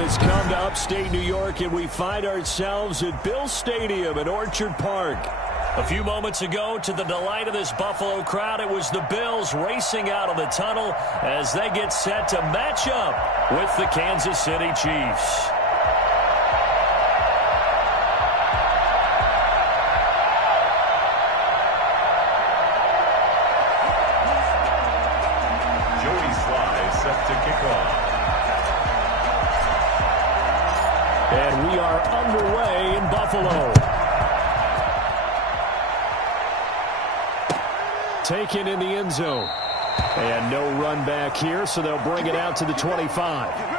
has come to upstate New York, and we find ourselves at Bill Stadium at Orchard Park. A few moments ago, to the delight of this Buffalo crowd, it was the Bills racing out of the tunnel as they get set to match up with the Kansas City Chiefs. And we are underway in Buffalo. Taken in the end zone. And no run back here, so they'll bring it out to the 25.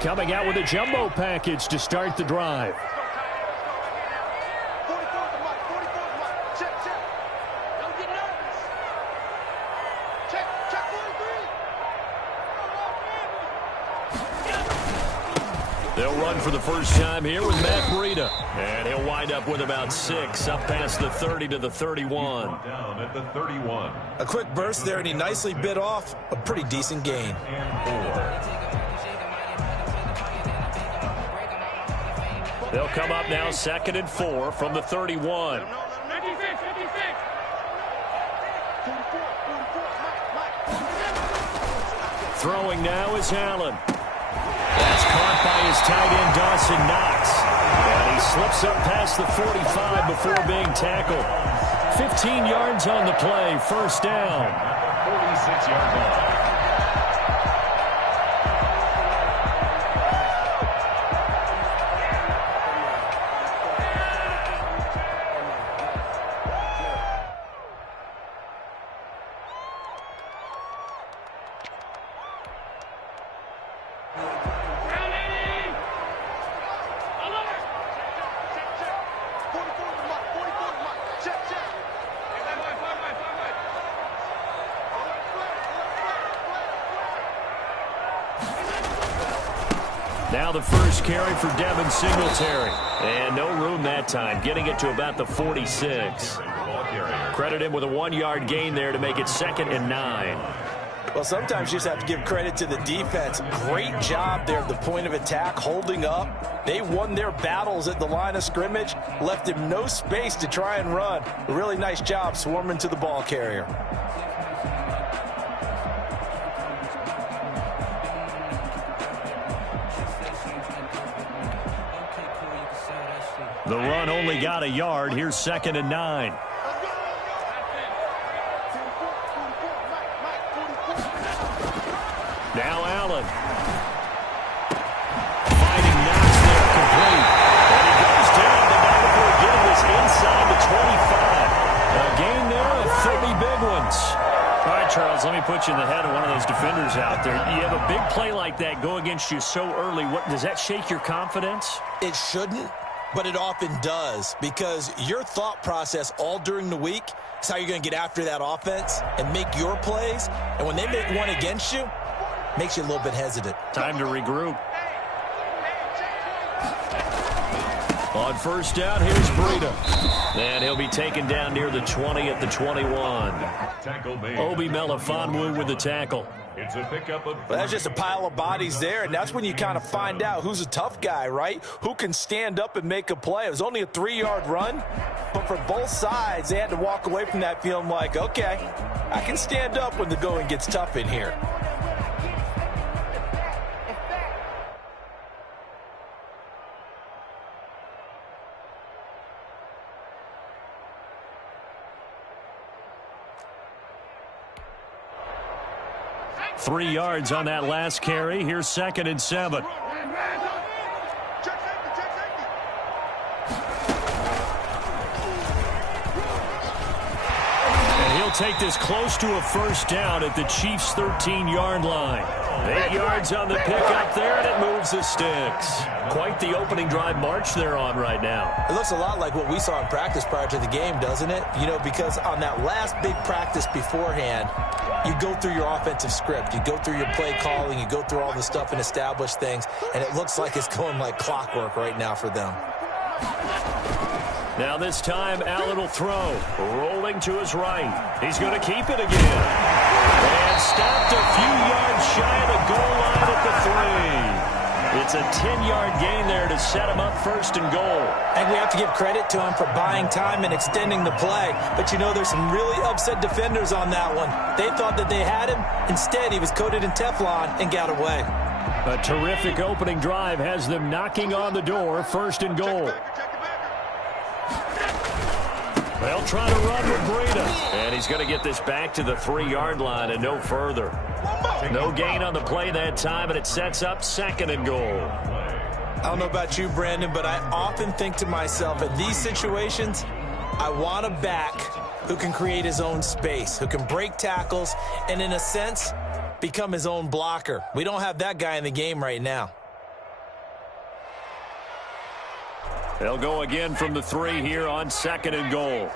Coming out with a jumbo package to start the drive. They'll run for the first time here with Matt Breida. And he'll wind up with about 6, up past the 30 to the 31. Down at the 31. A quick burst there, and he nicely bit off a pretty decent gain. And 4. They'll come up now 2nd and 4 from the 31. Throwing now is Allen. That's caught by his tight end, Dawson Knox. And he slips up past the 45 before being tackled. 15 yards on the play, first down. 46 yards on. Now the first carry for Devin Singletary. And no room that time, getting it to about the 46. Credit him with a 1-yard gain there to make it 2nd and 9. Well, sometimes you just have to give credit to the defense. Great job there at the point of attack, holding up. They won their battles at the line of scrimmage, left him no space to try and run. A really nice job swarming to the ball carrier. The run only got a yard. Here's 2nd and 9. Now Allen. Fighting Knox there, complete. And he goes down, but not before getting this inside the 25. A gain there of 30 big ones. All right, Charles, let me put you in the head of one of those defenders out there. You have a big play like that go against you so early. Does that shake your confidence? It shouldn't, but it often does, because your thought process all during the week is how you're going to get after that offense and make your plays. And when they make one against you, makes you a little bit hesitant. Time to regroup. On first down, here's Breida. And he'll be taken down near the 20 at the 21. Obi Melifonwu with the tackle. It's a pickup of... Well, that's just a pile of bodies there, and that's when you kind of find out who's a tough guy, right? Who can stand up and make a play. It was only a 3-yard run, but for both sides, they had to walk away from that feeling like, okay, I can stand up when the going gets tough in here. Three yards on that last carry. Here's 2nd and 7. And he'll take this close to a first down at the Chiefs' 13-yard line. 8 yards on the pickup there, and it moves the sticks. Quite the opening drive march they're on right now. It looks a lot like what we saw in practice prior to the game, doesn't it? You know, because on that last big practice beforehand, you go through your offensive script. You go through your play calling. You go through all the stuff and establish things, and it looks like it's going like clockwork right now for them. Now this time, Allen will throw. Rolling to his right. He's going to keep it again. And stopped a few yards shy of the goal line at the 3. It's a 10-yard gain there to set him up first and goal. And we have to give credit to him for buying time and extending the play. But, you know, there's some really upset defenders on that one. They thought that they had him. Instead, he was coated in Teflon and got away. A terrific opening drive has them knocking on the door, first and goal. They'll try to run with Breida. And he's going to get this back to the 3-yard line and no further. No gain on the play that time, and it sets up second and goal. I don't know about you, Brandon, but I often think to myself, in these situations, I want a back who can create his own space, who can break tackles, and in a sense, become his own blocker. We don't have that guy in the game right now. They'll go again from the 3 here on second and goal.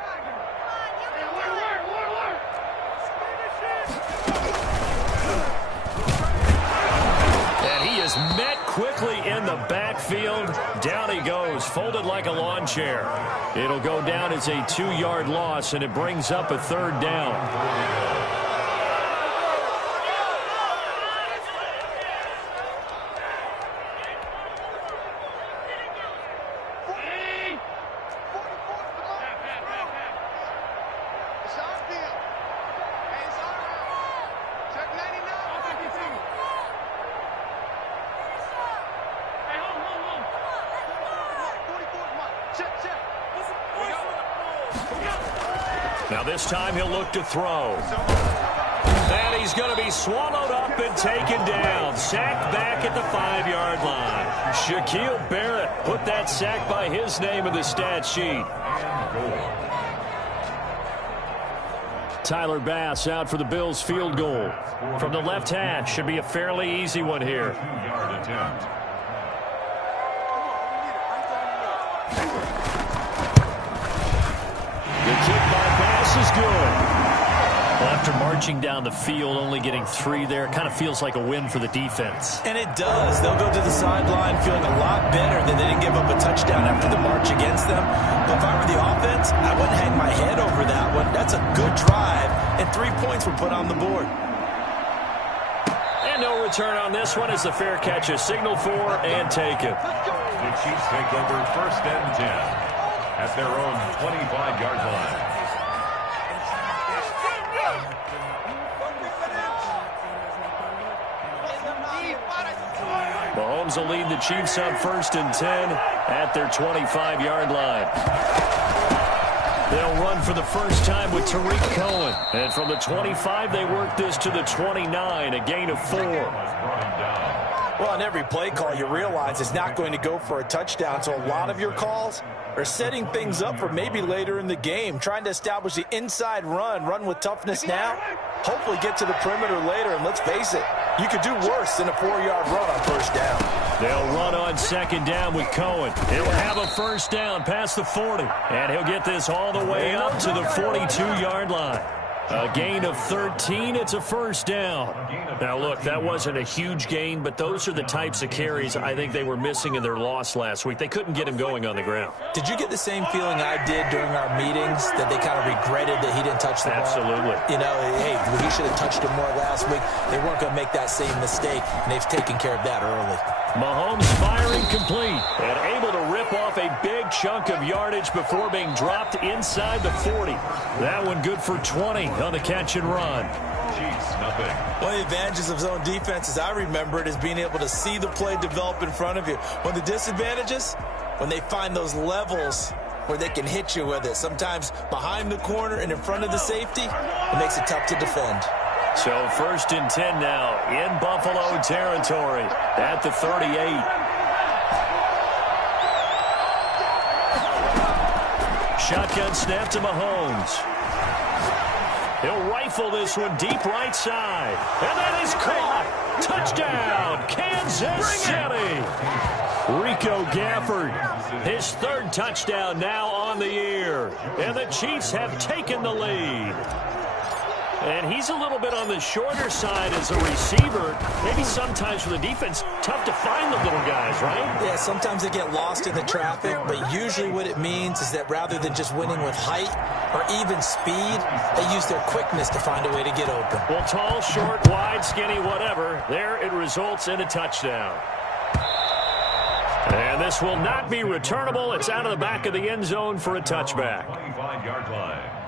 And he is met quickly in the backfield. Down he goes, folded like a lawn chair. It'll go down as a 2-yard loss, and it brings up a third down. Now this time he'll look to throw. And he's going to be swallowed up and taken down. Sacked back at the 5-yard line. Shaquille Barrett put that sack by his name in the stat sheet. Tyler Bass out for the Bills field goal. From the left hash, should be a fairly easy one here. 2-yard attempt. Is good. Well, after marching down the field, only getting 3 there, it kind of feels like a win for the defense. And it does. They'll go to the sideline feeling a lot better that they didn't give up a touchdown after the march against them. But if I were the offense, I wouldn't hang my head over that one. That's a good drive, and 3 points were put on the board. And no return on this one as the fair catch is signaled for and taken. The Chiefs take over first and 10 at their own 25-yard line. Mahomes will lead the Chiefs up first and 10 at their 25-yard line. They'll run for the first time with Tariq Cohen. And from the 25, they work this to the 29, a gain of 4. Well, on every play call, you realize it's not going to go for a touchdown, so a lot of your calls are setting things up for maybe later in the game, trying to establish the inside run with toughness now, hopefully get to the perimeter later, and let's face it, you could do worse than a 4-yard run on first down. They'll run on second down with Cohen. He'll have a first down past the 40, and he'll get this all the way up to the 42-yard line. A gain of 13. It's a first down. Now, look, that wasn't a huge gain, but those are the types of carries I think they were missing in their loss last week. They couldn't get him going on the ground. Did you get the same feeling I did during our meetings, that they kind of regretted that he didn't touch the ball? Absolutely. You know, hey, he should have touched it more last week. They weren't going to make that same mistake, and they've taken care of that early. Mahomes firing complete and able to rip off a big chunk of yardage before being dropped inside the 40. That one good for 20 on the catch and run. Chiefs, nothing. One of the advantages of zone defense, as I remember it, is being able to see the play develop in front of you. One of the disadvantages, when they find those levels where they can hit you with it, sometimes behind the corner and in front of the safety, it makes it tough to defend. So first and 10 now in Buffalo territory at the 38. Shotgun snap to Mahomes. He'll rifle this one deep right side. And that is caught. Touchdown, Kansas City. Rico Gafford, his third touchdown now on the year. And the Chiefs have taken the lead. And he's a little bit on the shorter side as a receiver. Maybe sometimes for the defense, tough to find the little guys, right? Yeah, sometimes they get lost in the traffic, but usually what it means is that rather than just winning with height or even speed, they use their quickness to find a way to get open. Well, tall, short, wide, skinny, whatever, there it results in a touchdown. And this will not be returnable. It's out of the back of the end zone for a touchback. 25-yard line.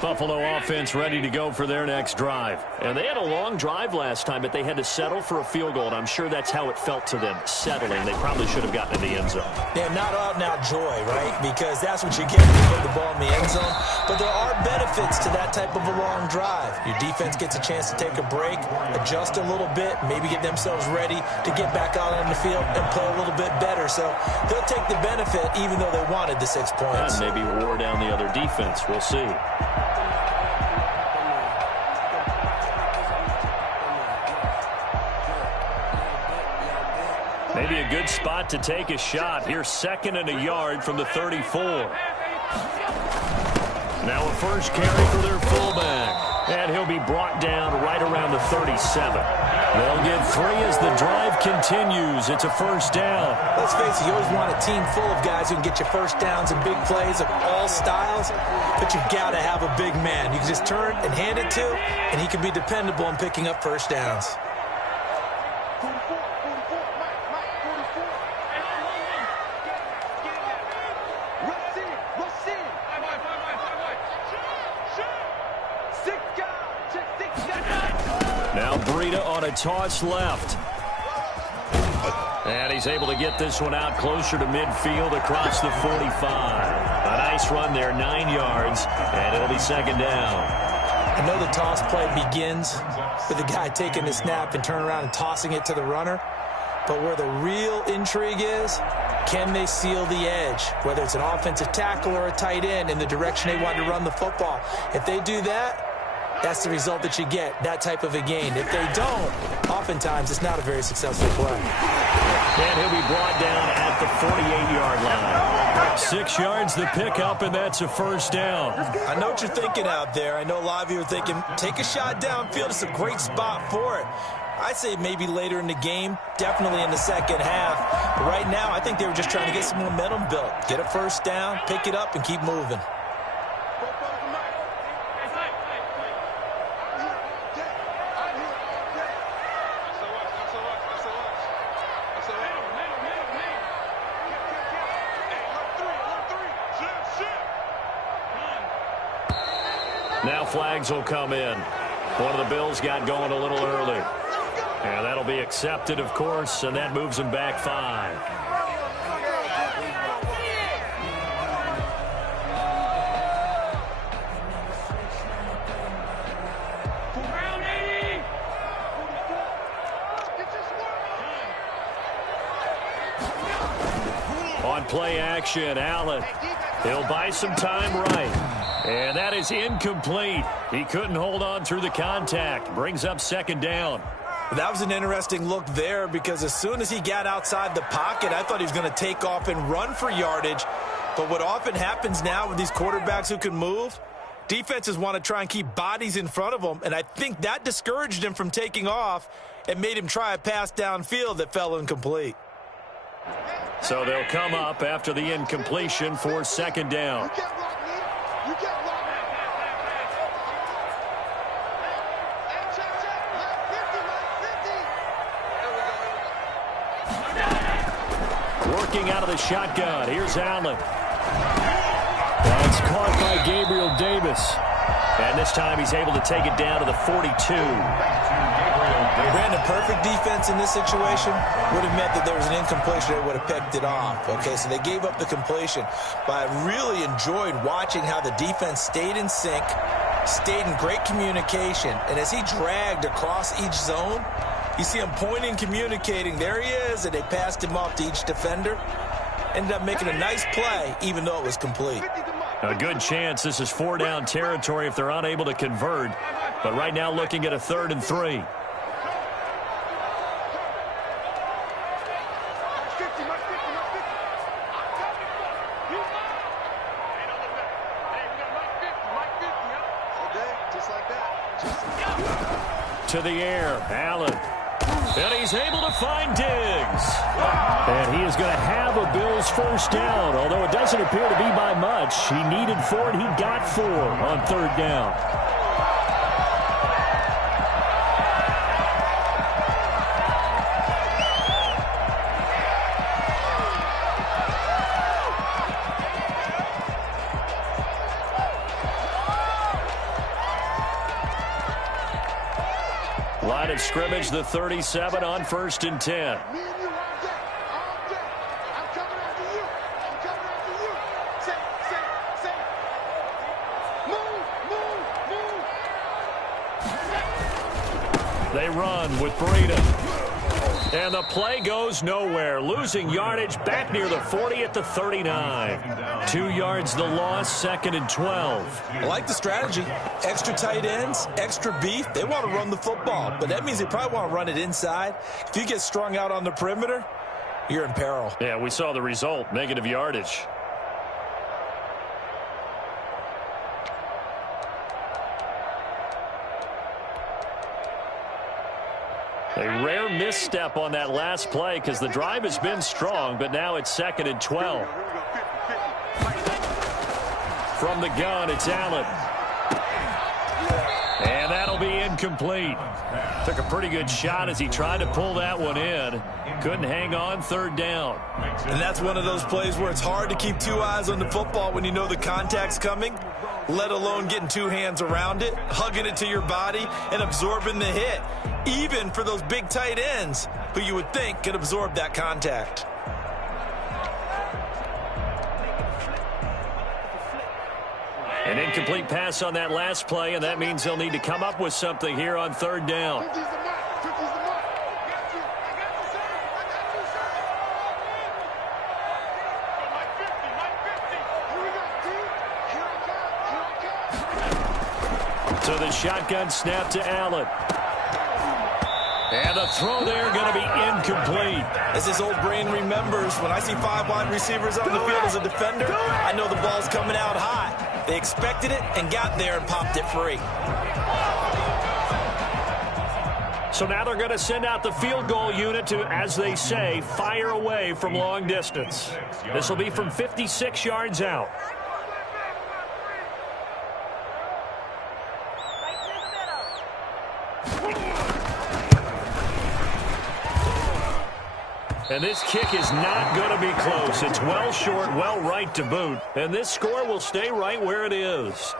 Buffalo offense ready to go for their next drive. And they had a long drive last time, but they had to settle for a field goal. And I'm sure that's how it felt to them, settling. They probably should have gotten in the end zone. Yeah, not out-and-out joy, right? Because that's what you get when you get the ball in the end zone. But there are benefits to that type of a long drive. Your defense gets a chance to take a break, adjust a little bit, maybe get themselves ready to get back out on the field and play a little bit better. So they'll take the benefit even though they wanted the 6 points. And maybe wore down the other defense. We'll see. Maybe a good spot to take a shot. Here's 2nd and a yard from the 34. Now a first carry for their fullback. And he'll be brought down right around the 37. They'll get 3 as the drive continues. It's a first down. Let's face it, you always want a team full of guys who can get you first downs and big plays of all styles, but you got to have a big man. You can just turn and hand it to, and he can be dependable in picking up first downs. Toss left. And he's able to get this one out closer to midfield across the 45. A nice run there, 9 yards, and it'll be 2nd down. I know the toss play begins with the guy taking the snap and turning around and tossing it to the runner. But where the real intrigue is, can they seal the edge? Whether it's an offensive tackle or a tight end in the direction they want to run the football. If they do that, that's the result that you get, that type of a gain. If they don't, oftentimes it's not a very successful play. And he'll be brought down at the 48-yard line. 6 yards the pickup, and that's a first down. I know what you're thinking out there. I know a lot of you are thinking, take a shot downfield. It's a great spot for it. I'd say maybe later in the game, definitely in the second half. But right now, I think they were just trying to get some momentum built. Get a first down, pick it up, and keep moving. Now flags will come in. One of the Bills got going a little early. And that'll be accepted, of course, and that moves him back 5. On play action, Allen. He'll buy some time right. And that is incomplete. He couldn't hold on through the contact. Brings up 2nd down. That was an interesting look there because as soon as he got outside the pocket, I thought he was going to take off and run for yardage. But what often happens now with these quarterbacks who can move, defenses want to try and keep bodies in front of them. And I think that discouraged him from taking off and made him try a pass downfield that fell incomplete. So they'll come up after the incompletion for 2nd down. Working out of the shotgun. Here's Allen. That's caught by Gabriel Davis. And this time he's able to take it down to the 42. Brandon, perfect defense in this situation would have meant that there was an incompletion that would have picked it off. Okay, so they gave up the completion. But I really enjoyed watching how the defense stayed in sync, stayed in great communication, and as he dragged across each zone, you see him pointing, communicating. There he is, and they passed him off to each defender. Ended up making a nice play, even though it was complete. A good chance this is 4-down territory if they're unable to convert. But right now looking at a 3rd and 3. To the air, Allen. And he's able to find Diggs. And he is going to have a Bills first down, although it doesn't appear to be by much. He needed 4, and he got 4 on 3rd down. Line of scrimmage, the 37 on 1st and 10. They run with Breida. And the play goes nowhere. Losing yardage back near the 40 at the 39. 2 yards the loss, 2nd and 12. I like the strategy. Extra tight ends, extra beef. They want to run the football, but that means they probably want to run it inside. If you get strung out on the perimeter, you're in peril. Yeah, we saw the result, negative yardage. A rare misstep on that last play because the drive has been strong, but now it's 2nd and 12. From the gun, it's Allen. And that'll be incomplete. Took a pretty good shot as he tried to pull that one in. Couldn't hang on, 3rd down. And that's one of those plays where it's hard to keep 2 eyes on the football when you know the contact's coming, let alone getting 2 hands around it, hugging it to your body, and absorbing the hit. Even for those big tight ends who you would think could absorb that contact. An incomplete pass on that last play, and that means they'll need to come up with something here on 3rd down. So the shotgun snap to Allen. And the throw there going to be incomplete. As his old brain remembers, when I see 5 wide receivers on the field as a defender, I know the ball's coming out hot. They expected it and got there and popped it free. So now they're going to send out the field goal unit to, as they say, fire away from long distance. This will be from 56 yards out. And this kick is not going to be close. It's well short, well right to boot. And this score will stay right where it is.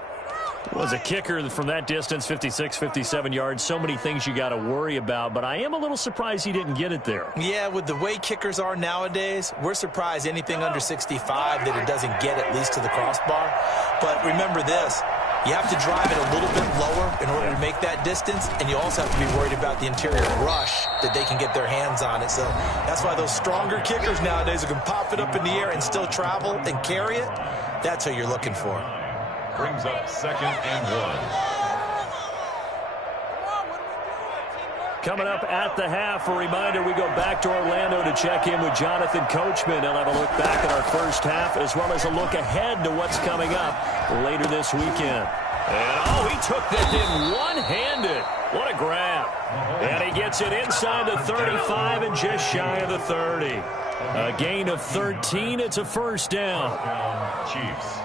Was a kicker from that distance, 56, 57 yards. So many things you got to worry about, but I am a little surprised he didn't get it there. Yeah, with the way kickers are nowadays, we're surprised anything under 65 that it doesn't get at least to the crossbar. But remember this, you have to drive it a little bit lower in order to make that distance, and you also have to be worried about the interior rush that they can get their hands on it. So that's why those stronger kickers nowadays who can pop it up in the air and still travel and carry it, that's what you're looking for. Brings up 2nd and 1. Coming up at the half, a reminder, we go back to Orlando to check in with Jonathan Coachman. He'll have a look back at our first half as well as a look ahead to what's coming up later this weekend. And, he took that in one-handed. What a grab. And he gets it inside the 35 and just shy of the 30. A gain of 13. It's a first down. Chiefs.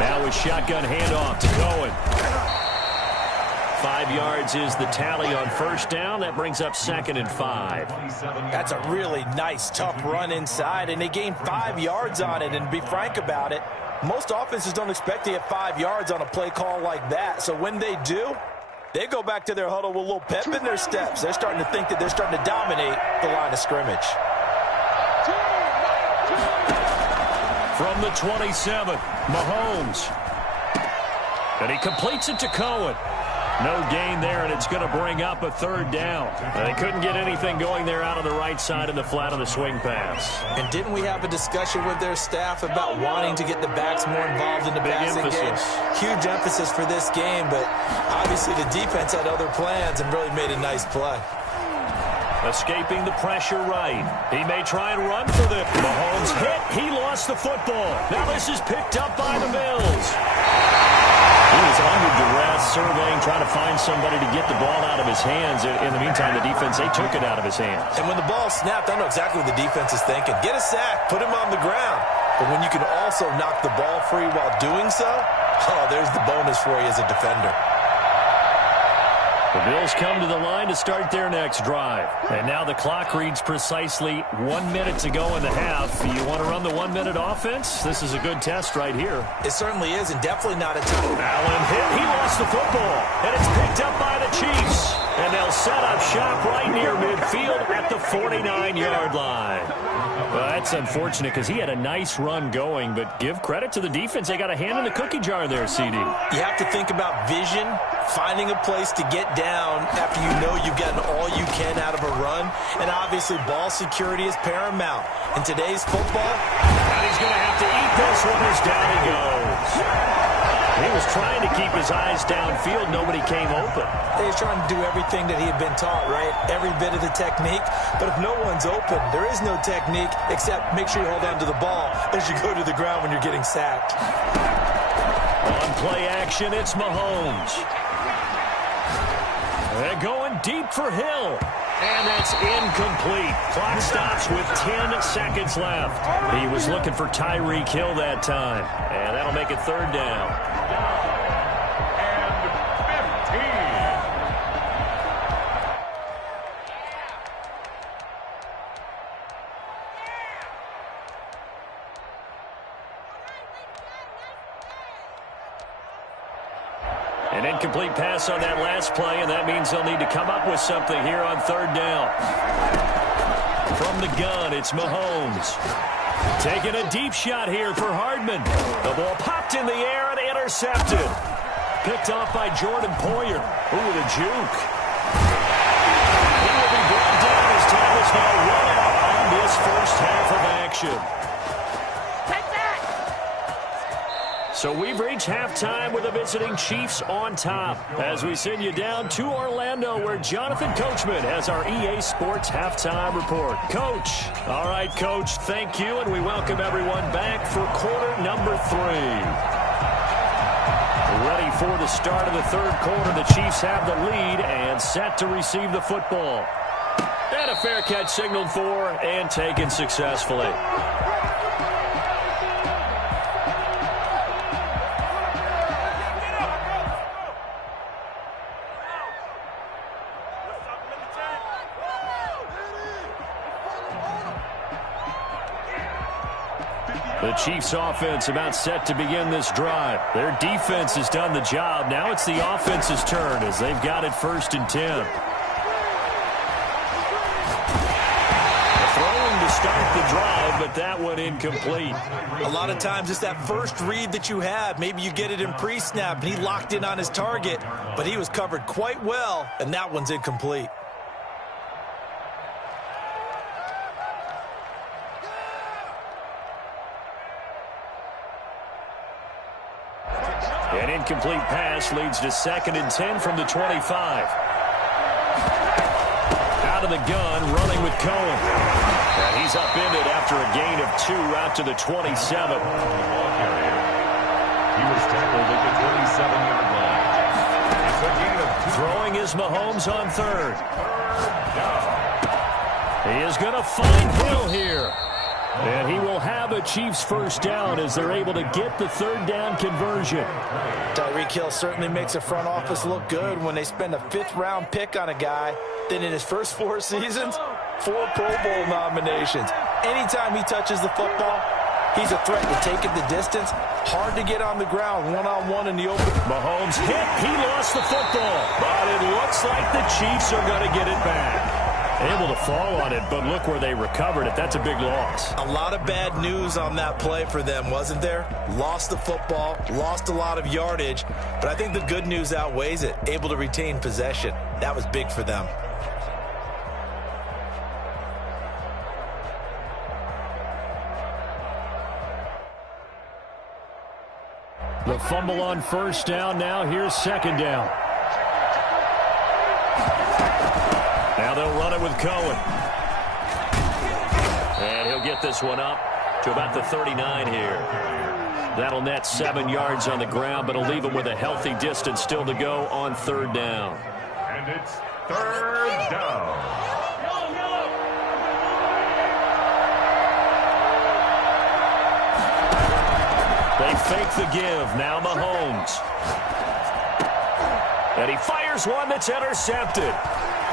Now a shotgun handoff to Cohen. 5 yards is the tally on first down. That brings up 2nd and 5. That's a really nice, tough run inside, and they gained 5 yards on it. And to be frank about it, most offenses don't expect to get 5 yards on a play call like that. So when they do, they go back to their huddle with a little pep in their steps. They're starting to think that they're starting to dominate the line of scrimmage. From the 27, Mahomes. And he completes it to Cohen. No gain there, and it's going to bring up a third down. They couldn't get anything going there out of the right side of the flat of the swing pass. And didn't we have a discussion with their staff about wanting to get the backs more involved in the passing game? Huge emphasis for this game, but obviously the defense had other plans and really made a nice play. Escaping the pressure right. He may try and run for the Mahomes hit. He lost the football. Now this is picked up by the Bills. He was under duress, surveying, trying to find somebody to get the ball out of his hands. In the meantime, the defense, they took it out of his hands. And when the ball snapped, I know exactly what the defense is thinking. Get a sack, put him on the ground. But when you can also knock the ball free while doing so, there's the bonus for you as a defender. The Bills come to the line to start their next drive. And now the clock reads precisely 1 minute to go in the half. You want to run the 1 minute offense? This is a good test right here. It certainly is, and definitely not a time. Allen hit. He lost the football. And it's picked up by the Chiefs. And they'll set up shop right near midfield at the 49-yard line. Well, that's unfortunate because he had a nice run going, but give credit to the defense. They got a hand in the cookie jar there, CD. You have to think about vision, finding a place to get down after you know you've gotten all you can out of a run, and obviously ball security is paramount. In today's football, and he's going to have to eat this one as down he goes. He was trying to keep his eyes downfield. Nobody came open. He was trying to do everything that he had been taught, right? Every bit of the technique. But if no one's open, there is no technique except make sure you hold on to the ball as you go to the ground when you're getting sacked. On play action, it's Mahomes. They're going deep for Hill. And that's incomplete. Clock stops with 10 seconds left. He was looking for Tyreek Hill that time. And that'll make it third down. An incomplete pass on that last play, and that means they'll need to come up with something here on third down. From the gun, it's Mahomes. Taking a deep shot here for Hardman. The ball popped in the air and intercepted. Picked off by Jordan Poyer. Ooh, with a juke. He will be brought down as time is now run out on this first half of action. So we've reached halftime with the visiting Chiefs on top as we send you down to Orlando where Jonathan Coachman has our EA Sports halftime report. Coach. All right, Coach, thank you, and we welcome everyone back for quarter number 3. Ready for the start of the third quarter. The Chiefs have the lead and set to receive the football. And a fair catch signaled for and taken successfully. The Chiefs offense about set to begin this drive. Their defense has done the job. Now it's the offense's turn as they've got it 1st and 10. Throwing to start the drive, but that one incomplete. A lot of times it's that first read that you have. Maybe you get it in pre-snap, and he locked in on his target, but he was covered quite well, and that one's incomplete. An incomplete pass leads to 2nd and 10 from the 25. Out of the gun, running with Cohen. And he's upended after a gain of 2 out to the 27. He was tackled at the 27-yard line. It's a gain of 2. Throwing is Mahomes on 3rd. He is going to find Hill here. And he will have a Chiefs first down as they're able to get the third down conversion. Tyreek Hill certainly makes the front office look good when they spend a 5th-round pick on a guy. Then in his first 4 seasons, 4 Pro Bowl nominations. Anytime he touches the football, he's a threat to take it the distance. Hard to get on the ground one-on-one in the open. Mahomes hit. He lost the football. But it looks like the Chiefs are going to get it back. Able to fall on it, but look where they recovered it. That's a big loss. A lot of bad news on that play for them, wasn't there? Lost the football, lost a lot of yardage, but I think the good news outweighs it. Able to retain possession. That was big for them. The fumble on first down. Now here's second down. Now they'll run it with Cohen. And he'll get this one up to about the 39 here. That'll net 7 yards on the ground, but it'll leave him with a healthy distance still to go on third down. And it's third down. They fake the give. Now Mahomes. And he fires one that's intercepted.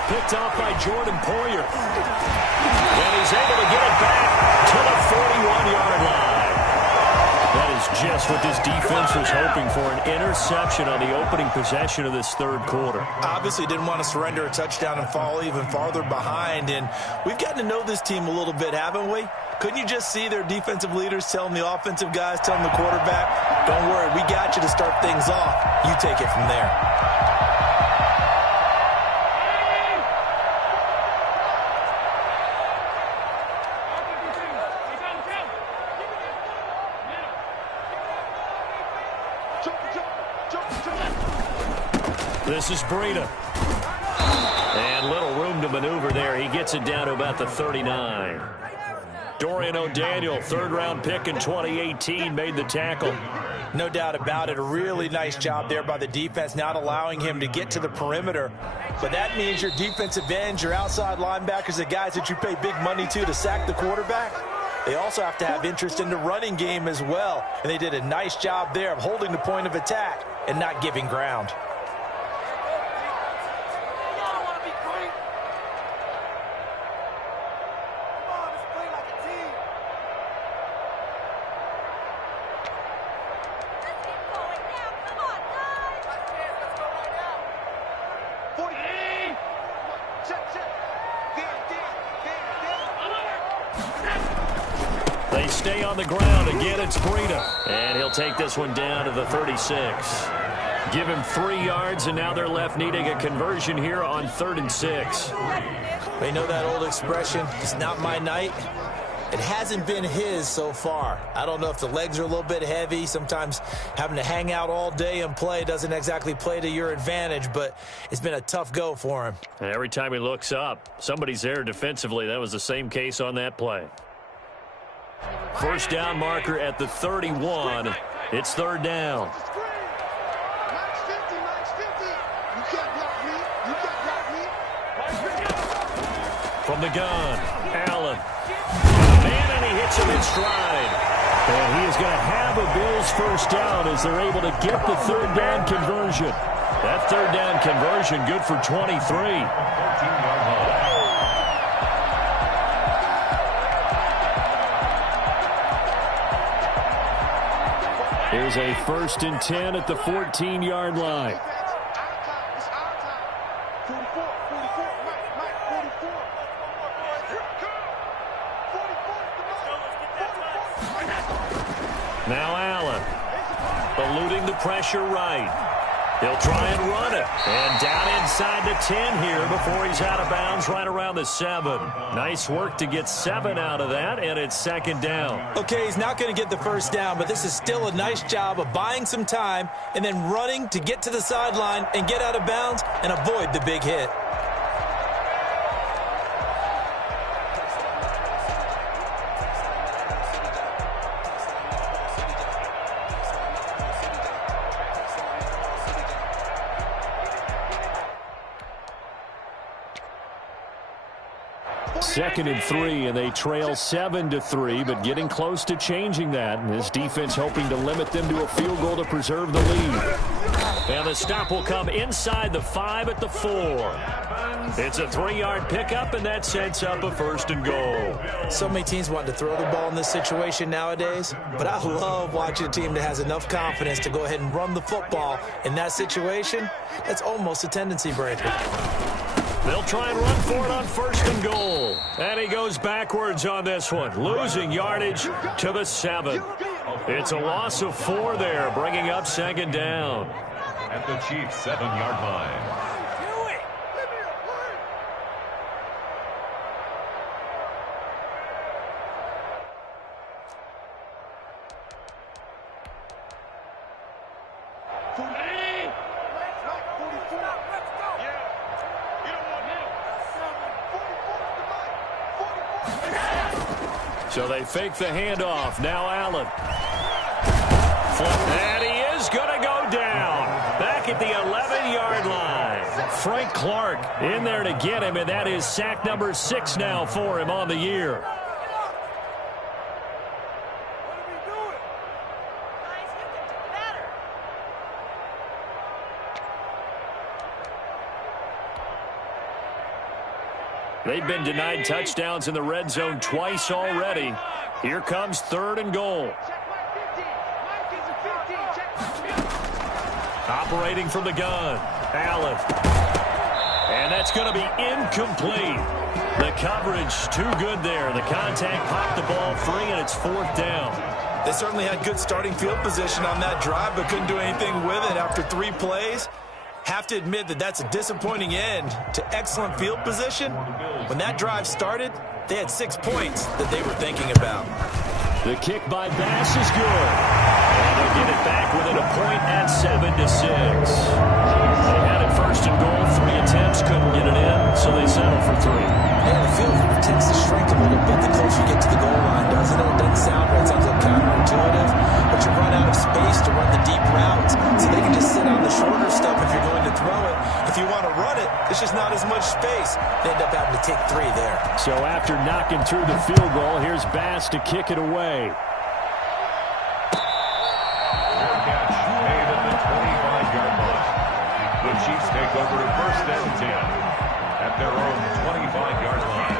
Picked off by Jordan Poyer. And he's able to get it back to the 41-yard line. That is just what this defense was hoping for, an interception on the opening possession of this third quarter. Obviously didn't want to surrender a touchdown and fall even farther behind. And we've gotten to know this team a little bit, haven't we? Couldn't you just see their defensive leaders telling the offensive guys, telling the quarterback, don't worry, we got you to start things off. You take it from there. This is Breida. And little room to maneuver there. He gets it down to about the 39. Dorian O'Daniel, third-round pick in 2018, made the tackle. No doubt about it. A really nice job there by the defense, not allowing him to get to the perimeter. But that means your defensive ends, your outside linebackers, the guys that you pay big money to sack the quarterback, they also have to have interest in the running game as well. And they did a nice job there of holding the point of attack and not giving ground. They stay on the ground. Again, it's Breida. And he'll take this one down to the 36. Give him 3 yards, and now they're left needing a conversion here on 3rd and 6. They know that old expression, it's not my night. It hasn't been his so far. I don't know if the legs are a little bit heavy. Sometimes having to hang out all day and play doesn't exactly play to your advantage, but it's been a tough go for him. And every time he looks up, somebody's there defensively. That was the same case on that play. First down marker at the 31. It's third down. From the gun, Allen. Man, and he hits him in stride. And he is going to have a Bills first down as they're able to get the third down conversion. That third down conversion good for 23. Here's a 1st and 10 at the 14-yard line. Now Allen, eluding the pressure right. He'll try and run it. And down inside the 10 here before he's out of bounds right around the 7. Nice work to get 7 out of that, and it's second down. Okay, he's not going to get the first down, but this is still a nice job of buying some time and then running to get to the sideline and get out of bounds and avoid the big hit. Second and 3, and they trail 7-3, but getting close to changing that. And this defense hoping to limit them to a field goal to preserve the lead. And the stop will come inside the 5 at the 4. It's a 3-yard pickup, and that sets up a 1st and goal. So many teams want to throw the ball in this situation nowadays, but I love watching a team that has enough confidence to go ahead and run the football in that situation. That's almost a tendency breaker. They'll try and run for it on 1st and goal. And he goes backwards on this one, losing yardage to the 7. It's a loss of 4 there, bringing up 2nd down. At the Chiefs' 7-yard line. So they fake the handoff. Now Allen. And he is going to go down. Back at the 11-yard line. Frank Clark in there to get him, and that is sack number 6 now for him on the year. They've been denied touchdowns in the red zone twice already. Here comes 3rd and goal. Operating from the gun, Allen. And that's going to be incomplete. The coverage too good there. The contact popped the ball free, and it's 4th down. They certainly had good starting field position on that drive, but couldn't do anything with it after 3 plays. Have to admit that that's a disappointing end to excellent field position. When that drive started, they had 6 points that they were thinking about. The kick by Bass is good. And they'll get it back within a point at 7-6. They had it 1st and goal, 3 attempts, couldn't get it in, so they settle for 3. Yeah, the field tends to shrink a little bit the closer you get to the goal line, doesn't it? It doesn't sound right. It sounds a little counterintuitive, but you run out of space to run the deep routes, so they can just sit on the shorter stuff if you're going to throw it. If you want to run it, there's just not as much space. They end up having to take 3 there. So after knocking through the field goal, here's Bass to kick it away. Catch made at the 25-yard line. The Chiefs take over to 1st and 10 at their own 25-yard line.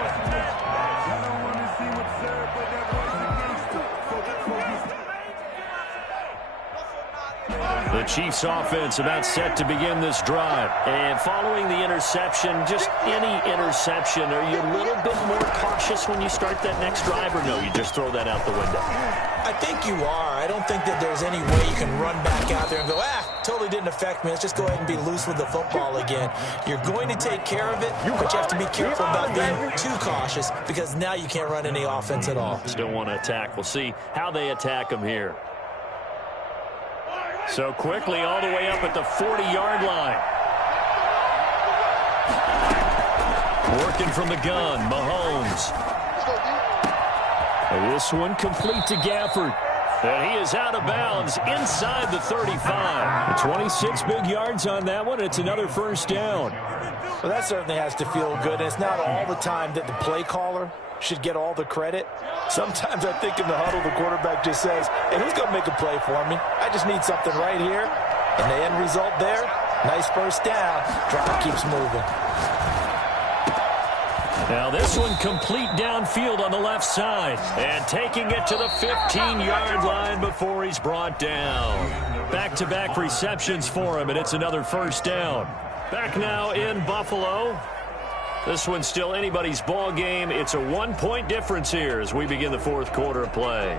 The Chiefs offense about set to begin this drive. And following the interception, just any interception, are you a little bit more cautious when you start that next drive, or no, you just throw that out the window? I think you are. I don't think that there's any way you can run back out there and go, totally didn't affect me. Let's just go ahead and be loose with the football again. You're going to take care of it, but you have to be careful about being too cautious because now you can't run any offense at all. Still want to attack. We'll see how they attack them here. So quickly all the way up at the 40-yard line. Working from the gun, Mahomes. And this one complete to Gafford. And he is out of bounds inside the 35. 26 big yards on that one. It's another 1st down. Well, that certainly has to feel good. And it's not all the time that the play caller should get all the credit. Sometimes I think in the huddle, the quarterback just says, hey, who's going to make a play for me? I just need something right here. And the end result there, nice 1st down. Drive keeps moving. Now this one complete downfield on the left side. And taking it to the 15-yard line before he's brought down. Back-to-back receptions for him, and it's another 1st down. Back now in Buffalo. This one's still anybody's ball game. It's a 1-point difference here as we begin the 4th quarter of play.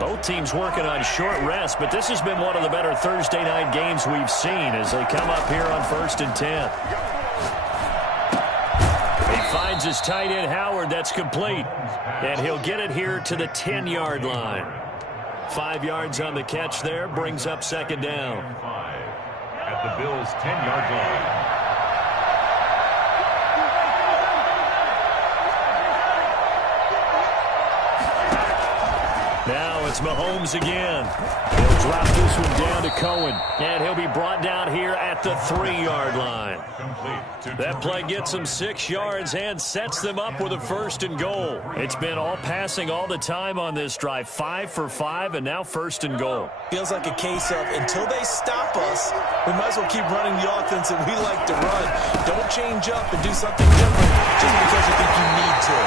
Both teams working on short rest, but this has been one of the better Thursday night games we've seen as they come up here on 1st and 10. He finds his tight end, Howard. That's complete. And he'll get it here to the 10-yard line. 5 yards on the catch there, brings up 2nd down. At the Bills' 10-yard line. Now it's Mahomes again. He'll drop this one down to Cohen. And he'll be brought down here at the 3-yard line. That play gets them 6 yards and sets them up with a 1st and goal. It's been all passing all the time on this drive. 5 for 5 and now 1st and goal. Feels like a case of until they stop us, we might as well keep running the offense that we like to run. Don't change up and do something different just because you think you need to.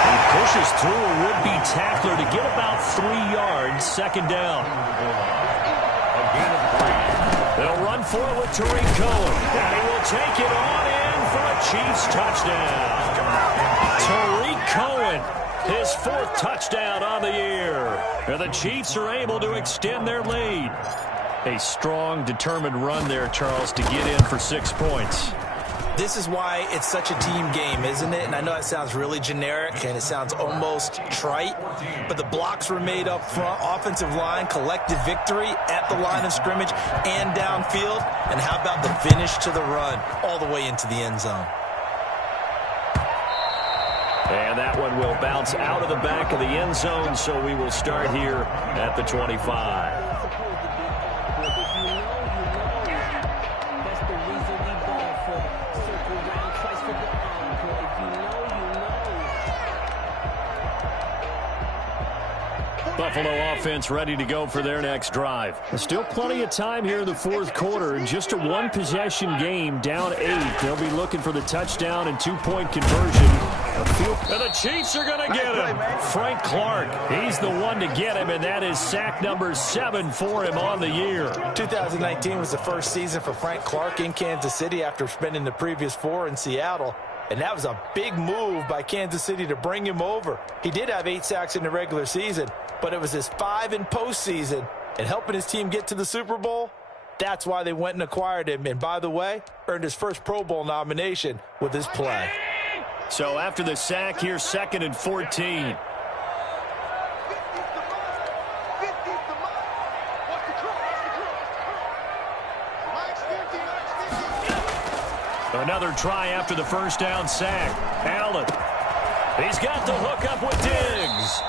He pushes through a would-be tackler to get about 3 yards. 2nd down. A gain of 3. They'll run for it with Tariq Cohen. And he will take it on in for a Chiefs touchdown. Tariq Cohen, his 4th touchdown on the year. And the Chiefs are able to extend their lead. A strong, determined run there, Charles, to get in for 6 points. This is why it's such a team game, isn't it? And I know it sounds really generic and it sounds almost trite, but the blocks were made up front, offensive line, collective victory at the line of scrimmage and downfield. And how about the finish to the run all the way into the end zone? And that one will bounce out of the back of the end zone, so we will start here at the 25. Buffalo offense ready to go for their next drive. Still plenty of time here in the 4th quarter. In just a 1-possession game, down 8. They'll be looking for the touchdown and 2-point conversion. And the Chiefs are going to get him. Frank Clark, he's the one to get him, and that is sack number 7 for him on the year. 2019 was the first season for Frank Clark in Kansas City after spending the previous 4 in Seattle. And that was a big move by Kansas City to bring him over. He did have 8 sacks in the regular season, but it was his 5 in postseason. And helping his team get to the Super Bowl, that's why they went and acquired him. And by the way, earned his first Pro Bowl nomination with his play. So after the sack, here's 2nd and 14. Another try after the first down sack. Allen. He's got the hook up with Diggs.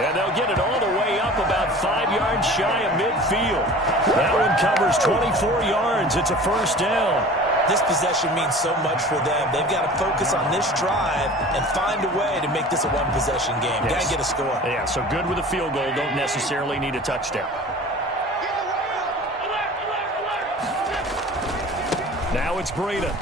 And they'll get it all the way up about 5 yards shy of midfield. That one covers 24 yards. It's a first down. This possession means so much for them. They've got to focus on this drive and find a way to make this a 1-possession game. Yes. Got to get a score. Yeah, so good with a field goal. Don't necessarily need a touchdown. Now it's Breida.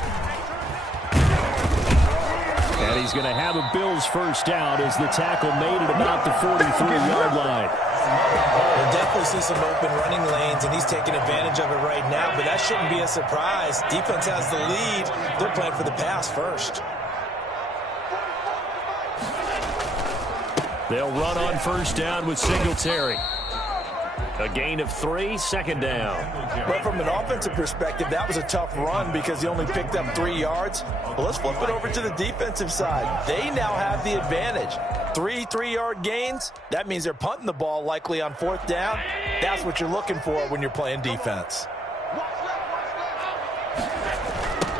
And he's going to have a Bills first down as the tackle made it about the 43-yard line. We'll definitely see some open running lanes, and he's taking advantage of it right now, but that shouldn't be a surprise. Defense has the lead. They're playing for the pass first. They'll run on first down with Singletary. A gain of 3, 2nd down. But from an offensive perspective, that was a tough run because he only picked up 3 yards. Well, let's flip it over to the defensive side. They now have the advantage. 3 3-yard gains, that means they're punting the ball likely on 4th down. That's what you're looking for when you're playing defense.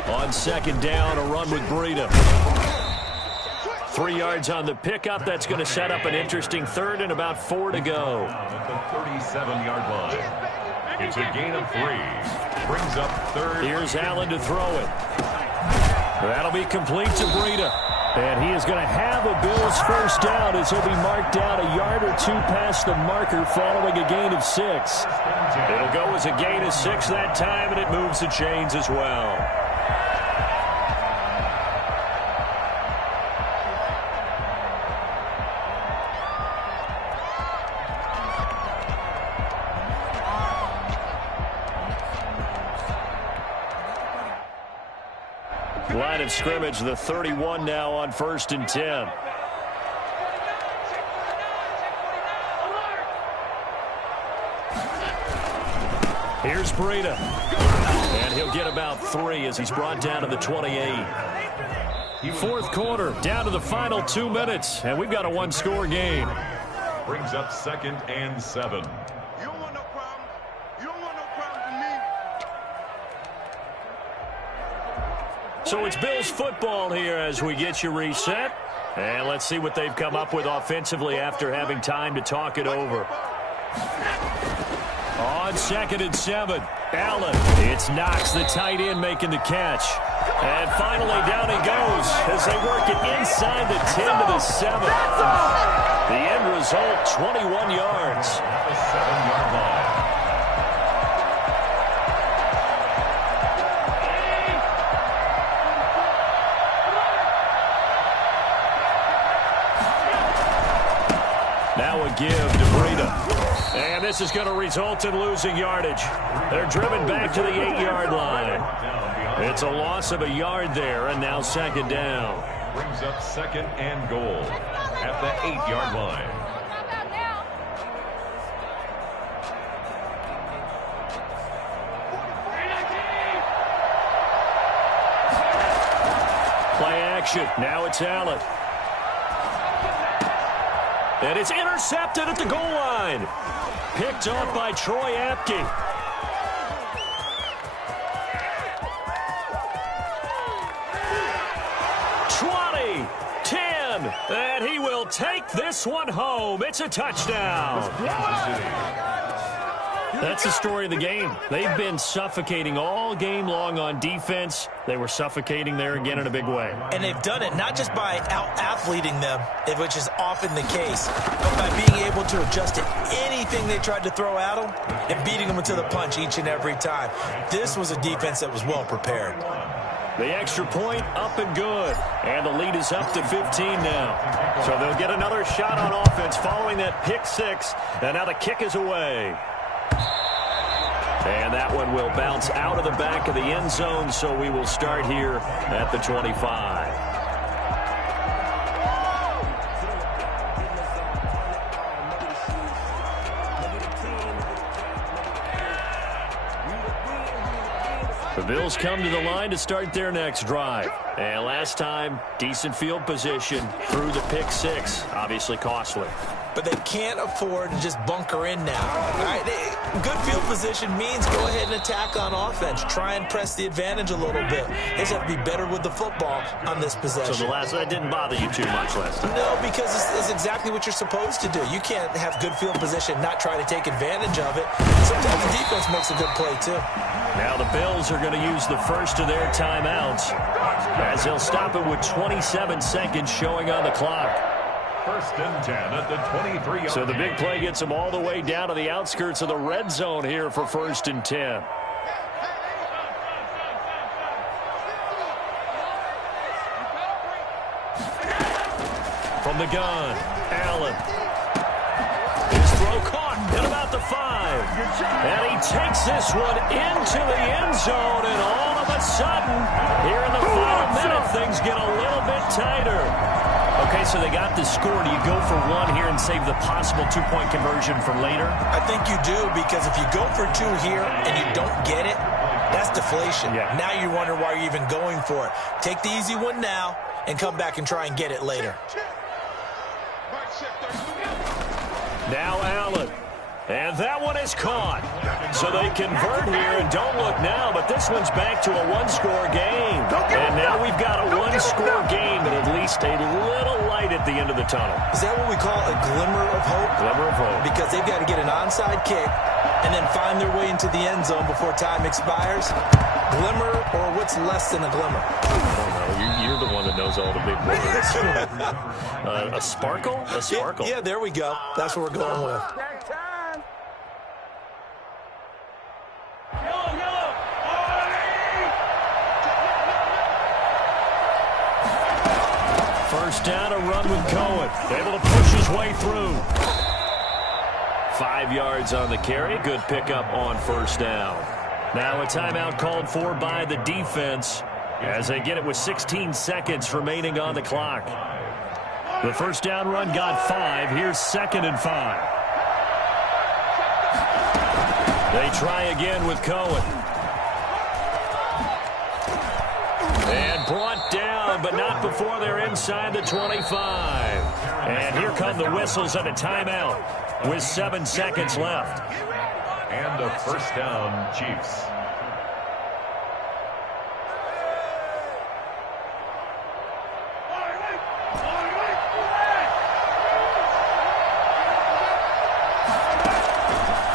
On 2nd down, a run with Breida. 3 yards on the pickup. That's going to set up an interesting 3rd and about 4 to go. At the 37-yard line. It's a gain of 3. Brings up 3rd. Here's Allen to throw it. That'll be complete to Breida. And he is going to have a Bills first down as he'll be marked down a yard or 2 past the marker following a gain of 6. It'll go as a gain of 6 that time, and it moves the chains as well. Line of scrimmage, the 31 now on 1st and 10. Here's Breida. And he'll get about 3 as he's brought down to the 28. 4th quarter, down to the final 2 minutes, and we've got a 1-score game. Brings up 2nd and 7. So it's Bills football here as we get you reset. And let's see what they've come up with offensively after having time to talk it over. On 2nd and 7, Allen. It's Knox, the tight end, making the catch. And finally down he goes as they work it inside the 10 to the 7. The end result, 21 yards. At the 7-yard line. Now a give to Breida. And this is going to result in losing yardage. They're driven back to the 8-yard line. It's a loss of a yard there, and now second down. Brings up second and goal at the 8-yard line. Play action. Now it's Allen. And it's intercepted at the goal line. Picked off by Troy Apke. And he will take this one home. It's a touchdown. That's the story of the game. They've been suffocating all game long on defense. They were suffocating there again in a big way. And they've done it not just by out-athleting them, which is often the case, but by being able to adjust to anything they tried to throw at them and beating them into the punch each and every time. This was a defense that was well prepared. The extra point up and good. And the lead is up to 15 now. So they'll get another shot on offense following that pick six. And now the kick is away. And that one will bounce out of the back of the end zone. So we will start here at the 25. The Bills come to the line to start their next drive. And last time, decent field position through the pick six. Obviously costly. But they can't afford to just bunker in now. All right, good field position means go ahead and attack on offense. Try and press the advantage a little bit. They just have to be better with the football on this possession. So that didn't bother you too much last time? No, because it's exactly what you're supposed to do. You can't have good field position, not try to take advantage of it. Sometimes the defense makes a good play, too. Now the Bills are going to use the first of their timeouts as they'll stop it with 27 seconds showing on the clock. First and 10 at the 23-yard line. So the big play gets them all the way down to the outskirts of the red zone here for first and 10. From the gun, Allen. His throw caught at about the 5. And he takes this one into the end zone, and all of a sudden, here in the final minute, things get a little bit tighter. Okay, so they got the score. Do you go for one here and save the possible two-point conversion for later? I think you do, because if you go for two here and you don't get it, that's deflation. Yeah. Now you wonder why you're even going for it. Take the easy one now and come back and try and get it later. Now Allen. And that one is caught. So they convert here, and don't look now, but this one's back to a one-score game. And now we've got a one-score game, but at least a little light at the end of the tunnel. Is that what we call a glimmer of hope? Glimmer of hope. Because they've got to get an onside kick and then find their way into the end zone before time expires. Glimmer, or what's less than a glimmer? I don't know. You're the one that knows all the big words. A sparkle? A sparkle. Yeah, there we go. That's what we're going with. First down, a run with Cohen. Able to push his way through. 5 yards on the carry. Good pickup on first down. Now a timeout called for by the defense as they get it with 16 seconds remaining on the clock. The first down run got 5. Here's second and 5. They try again with Cohen. And brought down, but not before they're inside the 25. And here come the whistles and a timeout with 7 seconds left. And a first down, Chiefs.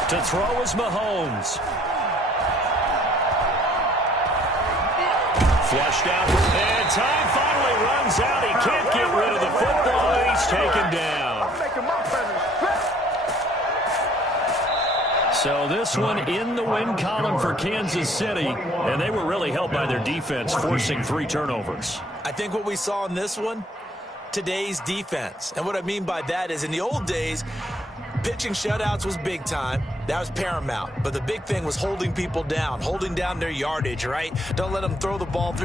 To throw is Mahomes. Flushed out, and time finally runs out. He can't get rid of the football, and he's taken down. So this one in the win column for Kansas City, and they were really helped by their defense, forcing 3 turnovers. I think what we saw in this one, today's defense. And what I mean by that is in the old days, pitching shutouts was big time. That was paramount. But the big thing was holding people down, holding down their yardage, right? Don't let them throw the ball through